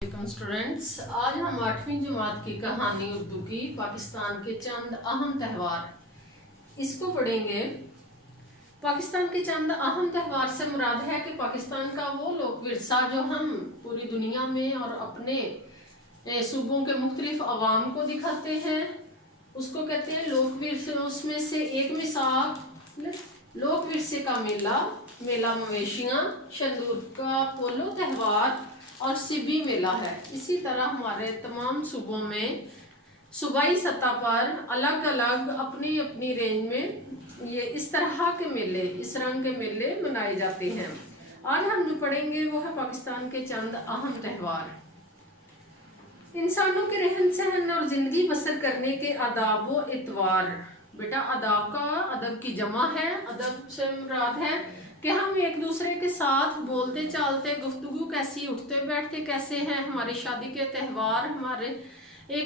Students, आज हम 8वीं जमात की कहानी उर्दू की पाकिस्तान के चंद अहम त्यौहार इसको पढ़ेंगे। पाकिस्तान के चंद अहम त्यौहार से मुराद है कि पाकिस्तान का वो लोक विरसा जो हम पूरी दुनिया में और अपने सूबों के मुख्तलिफ अवाम को दिखाते हैं उसको कहते हैं लोक विरसे। उसमें से एक मिसाल लोक विरसे का मेला मवेशियाँ, शंदूर का पोलो त्यौहार और सिबी मेला है। इसी तरह हमारे तमाम सूबों में सूबाई सतह पर अलग अलग अपनी अपनी रेंज में ये इस तरह के मेले, इस रंग के मेले मनाए जाते हैं। आज हम जो पढ़ेंगे वो है पाकिस्तान के चंद अहम त्यौहार। इंसानों के रहन सहन और ज़िंदगी बसर करने के आदाब व इतवार। बेटा, आदाब का अदब की जमा है। अदब से मुराद है कि हम एक दूसरे के साथ बोलते चालते, गुफ्तगू कैसी, उठते बैठते कैसे हैं। हमारी शादी के त्यौहार, हमारे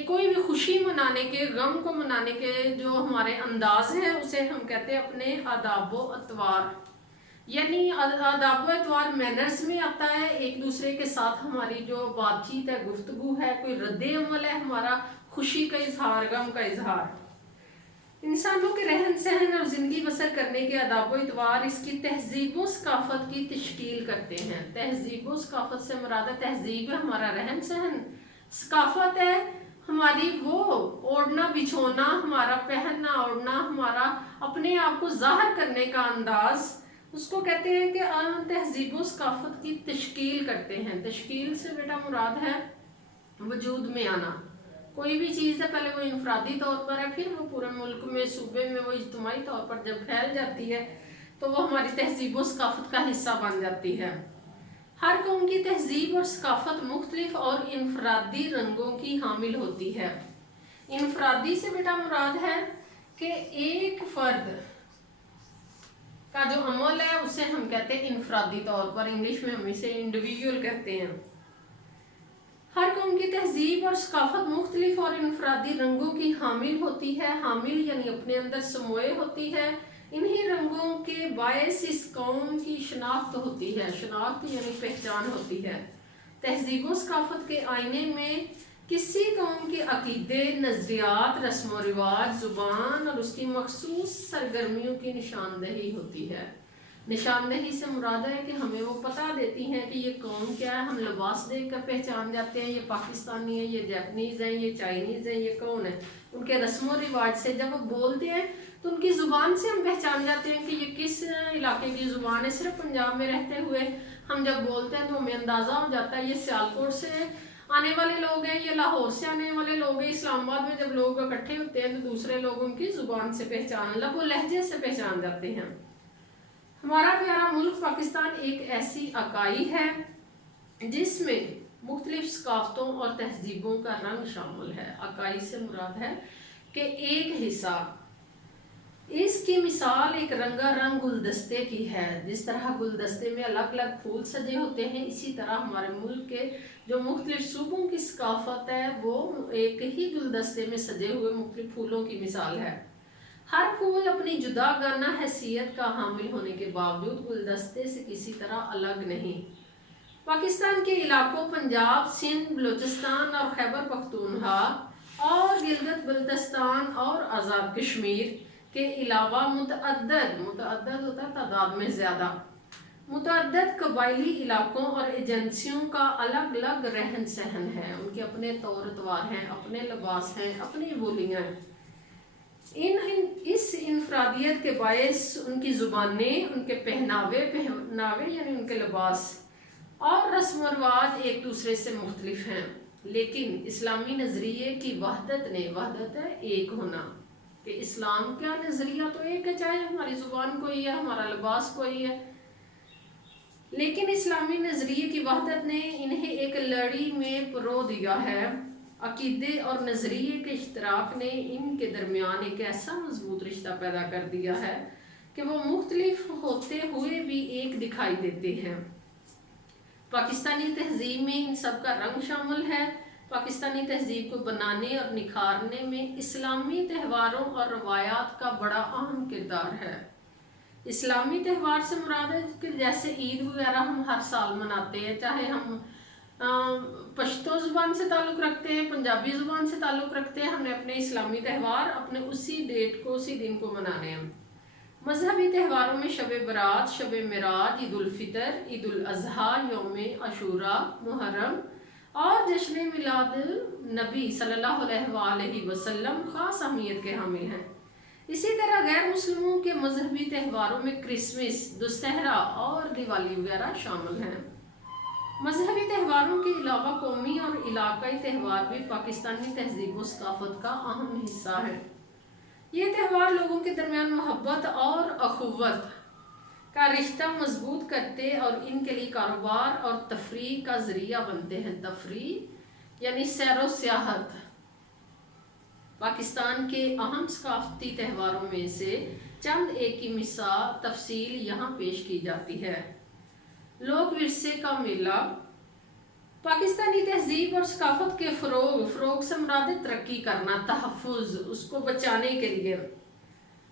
कोई भी खुशी मनाने के, गम को मनाने के जो हमारे अंदाज हैं उसे हम कहते हैं अपने आदाब व अतवार। यानी आदाब व अतवार मैनर्स में आता है। एक दूसरे के साथ हमारी जो बातचीत है, गुफ्तगू है, कोई रद्द अमल है, हमारा खुशी का इजहार, गम का इजहार। इंसानों के रहन सहन और ज़िंदगी बसर करने के आदाब व इतवार इसकी तहजीब व सकाफत की तश्कील करते हैं। तहजीब व सकाफत से मुराद है, तहजीब है हमारा रहन सहन, सकाफत है हमारी वो ओढ़ना बिछोना, हमारा पहनना ओढ़ना, हमारा अपने आप को जाहिर करने का अंदाज, उसको कहते हैं कि तहजीब व सकाफत की तश्कील करते हैं। तश्कील से बेटा मुराद है वजूद में आना। कोई भी चीज़ है पहले वो इनफरादी तौर पर है, फिर वो पूरे मुल्क में, सूबे में वो इज्तिमाई तौर पर जब फैल जाती है तो वो हमारी तहजीब व सकाफत का हिस्सा बन जाती है। हर कौम की तहजीब और सकाफत मुख्तलिफ और इनफरादी रंगों की हामिल होती है। इनफरादी से बेटा मुराद है कि एक फर्द का जो अमल है उसे हम कहते हैं इनफरादी तौर पर, इंग्लिश में हम इसे इंडिविजुअल कहते हैं। हर कौम की तहजीब और सकाफत मुख्तलिफ और इनफरादी रंगों की हामिल होती है। हामिल यानी अपने अंदर समोए होती है। इन्हीं रंगों के बायस इस कौम की शनाख्त होती है। शनाख्त यानी पहचान होती है। तहजीब व सकाफत के आईने में किसी कौम के अकीदे, नज़रियात, रस्म व रिवाज, ज़ुबान और उसकी मखसूस सरगर्मियों की निशानदेही होती है। निशानदेही से मुराद है कि हमें वो पता देती हैं कि ये कौम क्या है। हम लिबास देख कर पहचान जाते हैं, ये पाकिस्तानी है, ये जापानीज़ हैं, ये चाइनीज़ हैं, ये कौन है। उनके रस्म व रिवाज से जब वो बोलते हैं तो उनकी ज़ुबान से हम पहचान जाते हैं कि ये किस इलाके की ज़ुबान है। सिर्फ पंजाब में रहते हुए हम जब बोलते हैं तो हमें अंदाज़ा हो जाता है ये सियालकोट से आने वाले लोग हैं, ये लाहौर से आने वाले लोग हैं। इस्लामाबाद में जब लोग इकट्ठे होते हैं तो दूसरे लोग उनकी ज़ुबान से पहचान, लहो लहजे से पहचान जाते हैं। हमारा प्यारा मुल्क पाकिस्तान एक ऐसी इकाई है जिसमें मुख्तलिफ सकाफतों और तहजीबों का रंग शामिल है। इकाई से मुराद है कि एक हिस्सा। इसकी मिसाल एक रंगारंग गुलदस्ते की है। जिस तरह गुलदस्ते में अलग अलग फूल सजे होते हैं, इसी तरह हमारे मुल्क के जो मुख्तलिफ सूबों की सकाफत है वो एक ही गुलदस्ते में सजे हुए मुख्तलिफ फूलों की मिसाल है। हर फूल अपनी जुदागाना हैसियत का हामिल होने के बावजूद गुलदस्ते से किसी तरह अलग नहीं। पाकिस्तान के इलाकों पंजाब, सिंध, बलूचिस्तान और खैबर पख्तूनख्वा और गिलगित बल्तिस्तान और आज़ाद कश्मीर के अलावा मुतअद्दद होता है तादाद में ज़्यादा, मुतअद्दद कबायली इलाकों और एजेंसियों का अलग अलग रहन सहन है। उनके अपने तौर तवार हैं, अपने लिबास हैं, अपनी बोलियाँ हैं। इस इनफरादियत के बायस उनकी ज़ुबानें, उनके पहनावे यानी उनके लिबास और रस्म व रिवाज एक दूसरे से मुख्तलिफ हैं। लेकिन इस्लामी नज़रिए की वहदत है एक होना, कि इस्लाम का नज़रिया तो एक है, चाहे हमारी ज़ुबान कोई है, हमारा लिबास कोई है, लेकिन इस्लामी नज़रिए की वहदत ने इन्हें एक लड़ी में परो दिया है। अकीदे और नज़रिए के इश्तराक ने इनके दरमियान एक ऐसा मजबूत रिश्ता पैदा कर दिया है कि वो मुख्तलिफ होते हुए भी एक दिखाई देते हैं। पाकिस्तानी तहजीब में इन सब का रंग शामिल है। पाकिस्तानी तहजीब को बनाने और निखारने में इस्लामी त्योहारों और रवायात का बड़ा अहम किरदार है। इस्लामी त्यौहार से मुराद है कि जैसे ईद वगैरह हम हर साल मनाते हैं, चाहे हम पश्तो से ताल्लुक़ रखते हैं, पंजाबी ज़ुबान से ताल्लुक़ रखते हैं। हमने अपने इस्लामी त्यौहार अपने उसी डेट को, उसी दिन को मनाने हैं। मजहबी त्यौहारों में शब बरात, शब मिराज, ईद उल फितर, ईद उल अज़हा, यौम अशूरा, मुहर्रम और जश्न मिलाद नबी सल्लल्लाहु अलैहि वसल्लम ख़ास अहमियत के हामिल हैं। इसी तरह गैर मुस्लिमों के मजहबी त्यौहारों में क्रिसमस, दशहरा और दिवाली वगैरह शामिल हैं। मजहबी त्यौहारों के अलावा कौमी और इलाकाई त्यौहार भी पाकिस्तानी तहजीब व सकाफत का अहम हिस्सा है। ये त्यौहार लोगों के दरमियान मोहब्बत और अखुवत का रिश्ता मजबूत करते और इनके लिए कारोबार और तफरीह का ज़रिया बनते हैं। तफरीह यानी सैर व सियाहत। पाकिस्तान के अहम सकाफती त्यौहारों में से चंद एक की मिसाल तफसील यहाँ पेश की जाती है। लोक विरसे का मेला। पाकिस्तानी तहजीब और सकाफत के फ़रोग से मुराद तरक्की करना, तहफ़्फ़ुज़, उसको बचाने के लिए।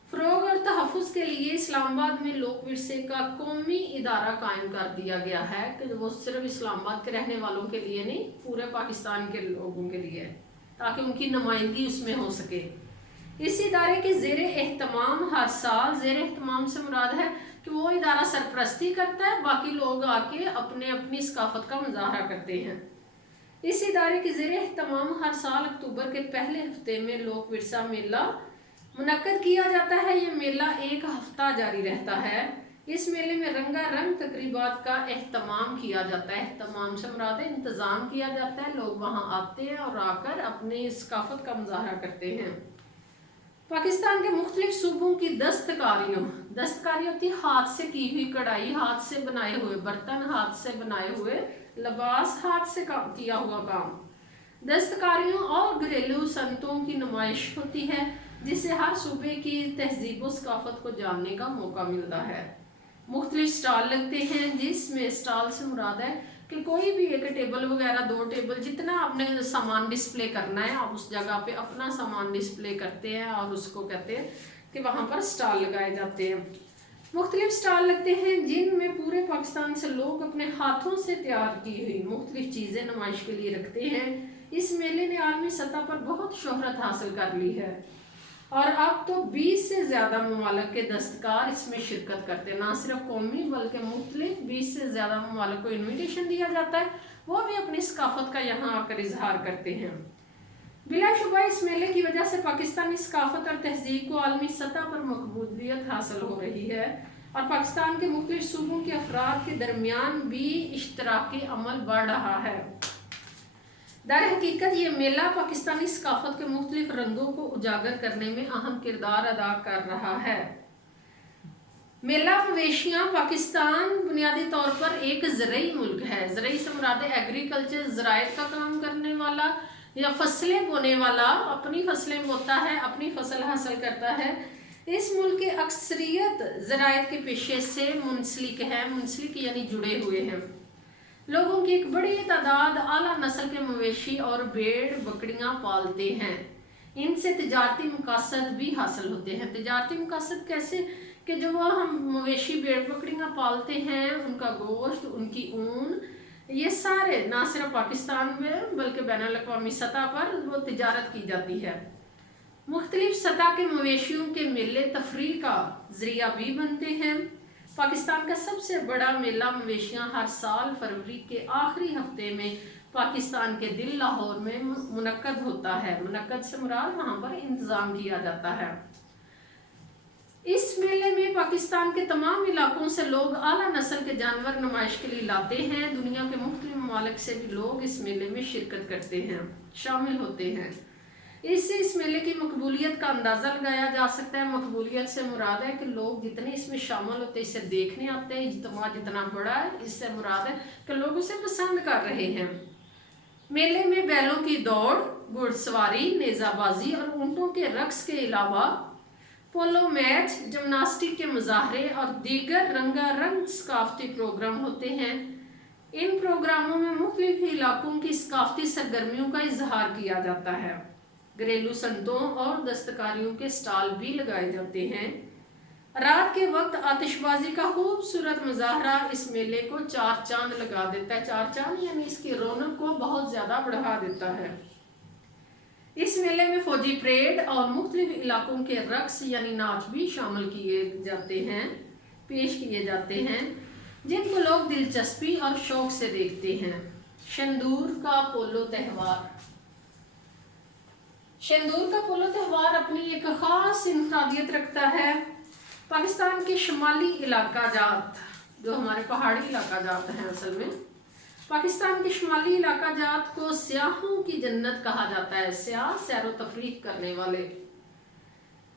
फ़रोग और तहफ़्फ़ुज़ के लिए इस्लामाबाद में लोक विरसे का कौमी इदारा कायम कर दिया गया है कि वो सिर्फ इस्लामाबाद के रहने वालों के लिए नहीं, पूरे पाकिस्तान के लोगों के लिए, ताकि उनकी नुमाइंदगी उसमें हो सके। इस इदारे के ज़ेर एहतमाम हर साल, ज़ेर एहतमाम से मुराद है कि वो इदारा सरपरस्ती करता है, बाकी लोग आके अपने अपनी सकाफत का मुजाहरा करते हैं। इस इदारे के ज़ेर एहतमाम हर साल अक्टूबर के पहले हफ्ते में लोक विरसा मेला मुनक्कद किया जाता है। ये मेला एक हफ्ता जारी रहता है। इस मेले में रंगारंग तकरीबात का एहतमाम किया जाता है। एहतमाम से मुराद है इंतज़ाम किया जाता है, लोग वहाँ आते हैं और आकर अपनी सकाफत का मुजाहरा करते हैं। पाकिस्तान के मुख्तलिफ सूबों की दस्तकारी होती है हाथ से की हुई कढ़ाई, हाथ से बनाए हुए बर्तन, हाथ से बनाए हुए लिबास, हाथ से किया हुआ काम। दस्तकारियों और घरेलू सनतों की नुमाइश होती है, जिससे हर सूबे की तहजीब व सकाफत को जानने का मौका मिलता है। मुख्तलिफ स्टॉल लगते हैं, जिसमें स्टॉल से मुराद है कि कोई भी एक टेबल वगैरह, 2 टेबल, जितना आपने सामान डिस्प्ले करना है आप उस जगह पे अपना सामान डिस्प्ले करते हैं और उसको कहते हैं कि वहाँ पर स्टॉल लगाए जाते हैं। मुख्तलिफ स्टॉल लगते हैं जिनमें पूरे पाकिस्तान से लोग अपने हाथों से तैयार की हुई मुख्तलिफ चीज़ें नुमाइश के लिए रखते हैं। इस मेले ने आलमी सतह पर बहुत शोहरत हासिल कर ली है और अब तो 20 से ज़्यादा ममालिक के दस्तकार इसमें शिरकत करते हैं। ना सिर्फ कौमी बल्कि मुख्तलिफ 20 से ज़्यादा ममालिक को इन्विटेशन दिया जाता है, वो भी अपनी सकाफत का यहाँ आकर इजहार करते हैं। बिलाशुबा इस मेले की वजह से पाकिस्तानी सकाफत और तहजीब को आलमी सतह पर मकबूलियत हासिल हो रही है और पाकिस्तान के मुख्तलिफ सूबों के अफराद के दरमियान भी इश्तराकी अमल बढ़ रहा है। दर हकीकत ये मेला पाकिस्तानी सकाफत के मुख्तलिफ रंगों को उजागर करने में अहम किरदार अदा कर रहा है। मेला मवेशियाँ। पाकिस्तान बुनियादी तौर पर एक ज़रई मुल्क है। ज़रई से मुराद एग्रीकल्चर, ज़रायत का काम करने वाला या फसलें बोने वाला, अपनी फसलें बोता है, अपनी फसल हासिल करता है। इस मुल्क की अक्सरियत ज़रायत के पेशे से मुंसलिक है, मुंसलिक यानी जुड़े हुए हैं। लोगों की एक बड़ी तादाद आला नस्ल के मवेशी और भेड़ बकरियां पालते हैं। इनसे तिजारती मकासद भी हासिल होते हैं। तिजारती मकासद कैसे कि जो हम मवेशी भेड़ बकरियां पालते हैं, उनका गोश्त, उनकी ऊन, ये सारे ना सिर्फ पाकिस्तान में बल्कि बैनुल-अक़वामी सतह पर वो तिजारत की जाती है। मुख्तलिफ सतह के मवेशियों के मेले तफरीह का ज़रिया भी बनते हैं। पाकिस्तान का सबसे बड़ा मेला मवेशियाँ हर साल फरवरी के आखिरी हफ्ते में पाकिस्तान के दिल लाहौर में मुनक्कद होता है। मुनक्कद से मुराद वहाँ पर इंतज़ाम किया जाता है। इस मेले में पाकिस्तान के तमाम इलाकों से लोग आला नस्ल के जानवर नुमाइश के लिए लाते हैं। दुनिया के मुख्तलिफ ममालिक से भी लोग इस मेले में शिरकत करते हैं, शामिल होते हैं। इससे इस मेले की मकबूलियत का अंदाज़ा लगाया जा सकता है। मकबूलियत से मुराद है कि लोग जितने इसमें शामिल होते हैं, इसे देखने आते हैं। इज्तिमा जितना बड़ा है, इससे मुराद है कि लोग उसे पसंद कर रहे हैं। मेले में बैलों की दौड़, घुड़सवारी, नेज़ाबाजी और ऊँटों के रक्स के अलावा पोलो मैच, जिम्नास्टिक के मुजाहरे और दीगर रंगारंग सकाफती प्रोग्राम होते हैं। इन प्रोग्रामों में मुख्तलिफ इलाकों की सकाफती सरगर्मियों का इजहार किया जाता है। घरेलू सनतों और दस्तकारियों के स्टॉल भी लगाए जाते हैं। رات کے وقت آتش بازی کا خوبصورت مظاہرہ اس میلے کو چار چاند لگا دیتا ہے۔ چار چاند یعنی اس کی رونق کو بہت زیادہ بڑھا دیتا ہے۔ اس میلے میں فوجی پریڈ اور مختلف علاقوں کے رقص یعنی ناچ بھی شامل کیے جاتے ہیں، پیش کیے جاتے ہیں، جن کو لوگ دلچسپی اور شوق سے دیکھتے ہیں۔ شندور کا پولو تہوار۔ شندور کا پولو تہوار اپنی ایک خاص انفرادیت رکھتا ہے۔ پاکستان کے شمالی علاقہ جات، جو ہمارے پہاڑی علاقہ جات ہیں، اصل میں پاکستان کے شمالی علاقہ جات کو سیاحوں کی جنت کہا جاتا ہے، سیاح سیر و تفریح کرنے والے۔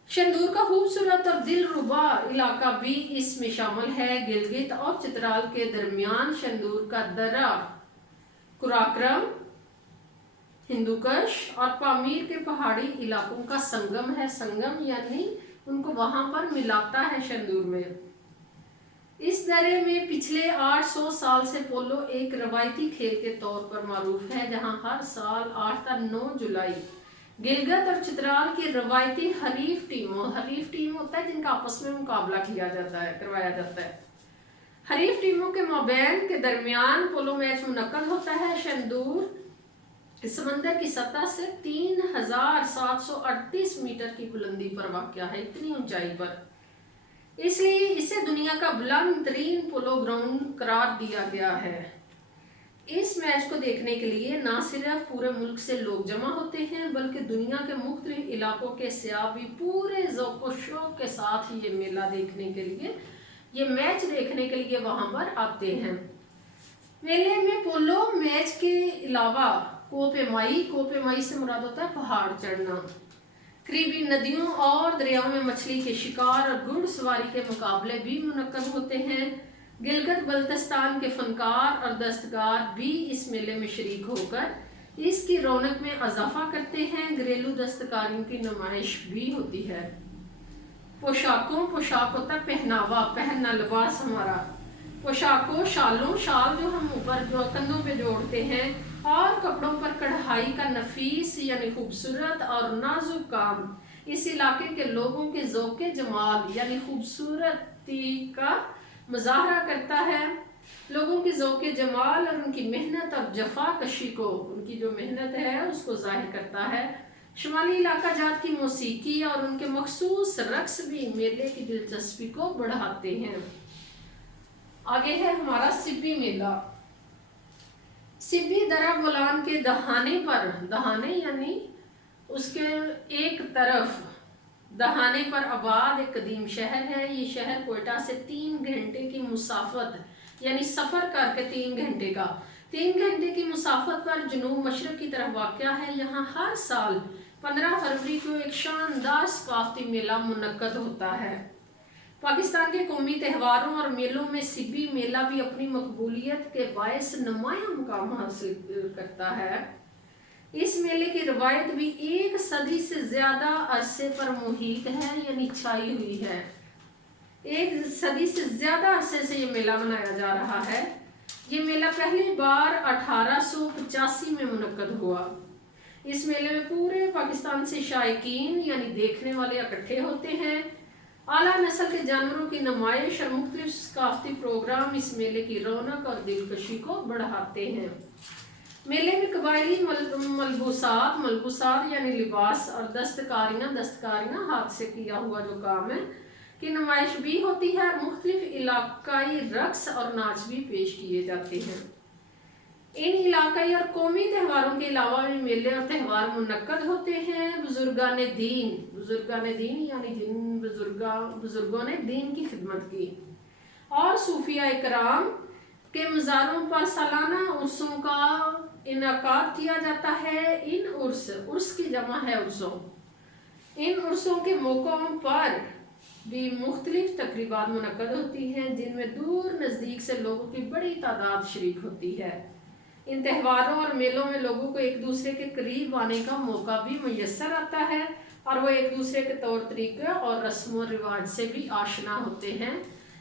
شندور کا خوبصورت اور دلربا علاقہ بھی اس میں شامل ہے۔ گلگت اور چترال کے درمیان شندور کا درہ قراقرم، ہندوکش اور پامیر کے پہاڑی علاقوں کا سنگم ہے۔ سنگم یعنی ان کو وہاں پر ملاتا ہے شندور میں۔ اس درے میں پچھلے 800 سال سے پولو ایک روایتی کھیل کے طور پر معروف ہے، جہاں ہر سال 8 تا 9 جولائی گلگت اور چترال کی روایتی حریف ٹیم ہوتا ہے جن کا آپس میں مقابلہ کروایا جاتا ہے۔ حریف ٹیموں کے مابین کے درمیان پولو میچ منعقد ہوتا ہے۔ شندور سمندر کی سطح سے 3738 میٹر کی بلندی پر واقع ہے، اتنی اونچائی پر، اس لیے اسے دنیا کا بلند ترین پولو گراؤنڈ قرار دیا گیا ہے۔ اس میچ کو دیکھنے کے لیے نہ صرف پورے ملک سے لوگ جمع ہوتے ہیں بلکہ دنیا کے مختلف علاقوں کے سیاح بھی پورے ذوق و شوق کے ساتھ یہ میلہ دیکھنے کے لیے، یہ میچ دیکھنے کے لیے وہاں پر آتے ہیں۔ میلے میں پولو میچ کے علاوہ کوپے مائی سے مراد ہوتا ہے پہاڑ چڑھنا، قریبی ندیوں اور دریاؤں میں مچھلی کے شکار اور گھڑ سواری کے مقابلے بھی منعقد ہوتے ہیں۔ گلگت بلتستان کے فنکار اور دستکار بھی اس میلے میں شریک ہو کر اس کی رونق میں اضافہ کرتے ہیں۔ گھریلو دستکاریوں کی نمائش بھی ہوتی ہے۔ پوشاک ہوتا ہے پہناوا، پہننا، لباس ہمارا۔ پوشاکوں، شال جو ہم اوپر کندھوں پہ جوڑتے ہیں، اور کپڑوں پر کڑھائی کا نفیس یعنی خوبصورت اور نازک کام اس علاقے کے لوگوں کے ذوق جمال یعنی خوبصورتی کا مظاہرہ کرتا ہے۔ لوگوں کے ذوق جمال اور ان کی محنت اور جفا کشی کو، ان کی جو محنت ہے اس کو ظاہر کرتا ہے۔ شمالی علاقہ جات کی موسیقی اور ان کے مخصوص رقص بھی میلے کی دلچسپی کو بڑھاتے ہیں۔ آگے ہے ہمارا سبی میلہ۔ سبی درہ بولان کے دہانے یعنی اس کے ایک طرف دہانے پر آباد ایک قدیم شہر ہے۔ یہ شہر کوئٹہ سے 3 گھنٹے کی مسافت یعنی سفر کر کے 3 گھنٹے کی مسافت پر جنوب مشرق کی طرف واقع ہے۔ یہاں ہر سال 15 فروری کو ایک شاندار ثقافتی میلہ منعقد ہوتا ہے۔ پاکستان کے قومی تہواروں اور میلوں میں سبی میلہ بھی اپنی مقبولیت کے باعث نمایاں مقام حاصل کرتا ہے۔ اس میلے کی روایت بھی 1 صدی سے زیادہ عرصے پر محیط ہے یعنی چھائی ہوئی ہے۔ 1 صدی سے زیادہ عرصے سے یہ میلہ منایا جا رہا ہے۔ یہ میلہ پہلی بار 1885 میں منعقد ہوا۔ اس میلے میں پورے پاکستان سے شائقین یعنی دیکھنے والے اکٹھے ہوتے ہیں۔ اعلیٰ نسل کے جانوروں کی نمائش اور مختلف ثقافتی پروگرام اس میلے کی رونق اور دلکشی کو بڑھاتے ہیں۔ میلے میں قبائلی ملبوسات یعنی لباس اور دستکاریاں ہاتھ سے کیا ہوا جو کام ہے کی نمائش بھی ہوتی ہے۔ مختلف علاقائی رقص اور ناچ بھی پیش کیے جاتے ہیں۔ ان علاقائی اور قومی تہواروں کے علاوہ بھی میلے اور تہوار منعقد ہوتے ہیں۔ بزرگان دین یعنی جن بزرگوں نے دین کی خدمت کی اور صوفیاء کرام کے مزاروں پر سالانہ عرسوں کا انعقاد کیا جاتا ہے۔ ان عرس کی جمع ہے عرسوں۔ ان عرسوں کے موقعوں پر بھی مختلف تقریبات منعقد ہوتی ہیں جن میں دور نزدیک سے لوگوں کی بڑی تعداد شریک ہوتی ہے۔ ان تہواروں اور میلوں میں لوگوں کو ایک دوسرے کے قریب آنے کا موقع بھی میسر آتا ہے اور وہ ایک دوسرے کے طور طریقے اور رسم و رواج سے بھی آشنا ہوتے ہیں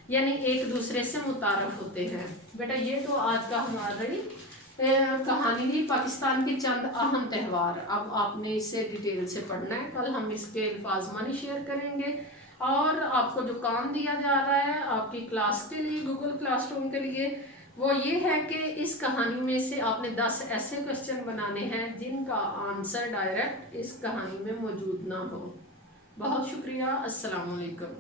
یعنی ایک دوسرے سے متعارف ہوتے ہیں۔ بیٹا یہ تو آج کا ہماری کہانی تھی پاکستان کے چند اہم تہوار۔ اب آپ نے اسے ڈیٹیل سے پڑھنا ہے، کل ہم اس کے الفاظ معنی شیئر کریں گے۔ اور آپ کو جو کام دیا جا رہا ہے آپ کی کلاس کے لیے، گوگل کلاس روم کے لیے، وہ یہ ہے کہ اس کہانی میں سے آپ نے 10 ایسے کوشچن بنانے ہیں جن کا آنسر ڈائریکٹ اس کہانی میں موجود نہ ہو۔ بہت شکریہ، السلام علیکم۔